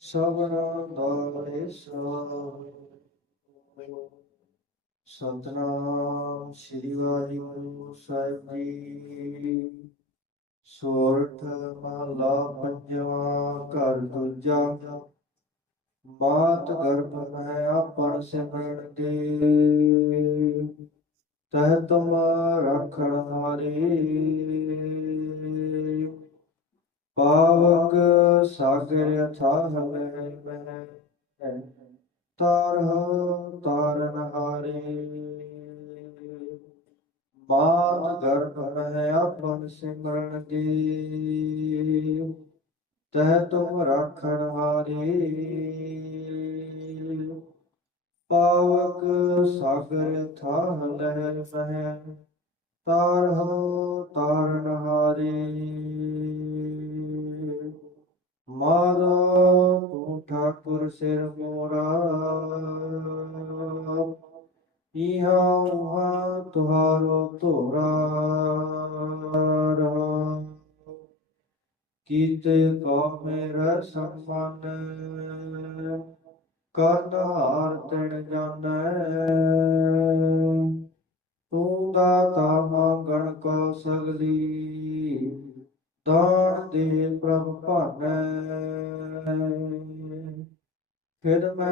ਸਭਨਾ ਦਾਰੇ ਸਤਨਾਮ ਸ੍ਰੀ ਵਾਹਿਗੁਰੂ ਸਾਹਿਬ ਜੀ। ਸੋਰਠ ਮਹਲਾ ਪੰਜਵਾਂ ਘਰ ਦੂਜਾ। ਮਾਤ ਗਰਭ ਮੈਂ ਆਪਣ ਸਿਮਰਨ ਦੇ ਤਹ ਤੁਮ ਰਖਣ ਹਾਰੇ ਪਾਵਕ ਸਾਗਰ ਅਥਾਹ ਲਹਿ ਬਹਿ ਤਾਰਹੁ ਤਾਰਨ ਹਾਰੇ ਮਾਤ ਗਰਭ ਮੈਂ ਆਪਨ ਸਿਮਰਨ ਦੀ। ਤਹ ਤੁਮ ਰਾਖਣ ਹਾਰੇ। ਪਾਵਕ ਸਾਗਰ ਥਾਹ ਲਹਿ ਬਹਿ ਤਾਰਹੁ ਤਾਰਨ ਠਾਕੁਰ ਸਿਰ ਮੋਰਾ ਇਹਾ ਉਹਾ ਤੁਹਾਰੋ ਤੋਰਾ ਰਹਾ ਕੀਤੇ ਕੋ ਮੇਰਾ ਸੰਮਨ ਕਰਨ ਹਾਰ ਤਿਣ ਜਾਣੈ ਤੂੰ ਦਾਤਾ ਮੰਗਣ ਕੋ ਸਗਲੀ ਦਾਨ ਦੇ ਪ੍ਰਭ ਭਾਨੈ Enggak.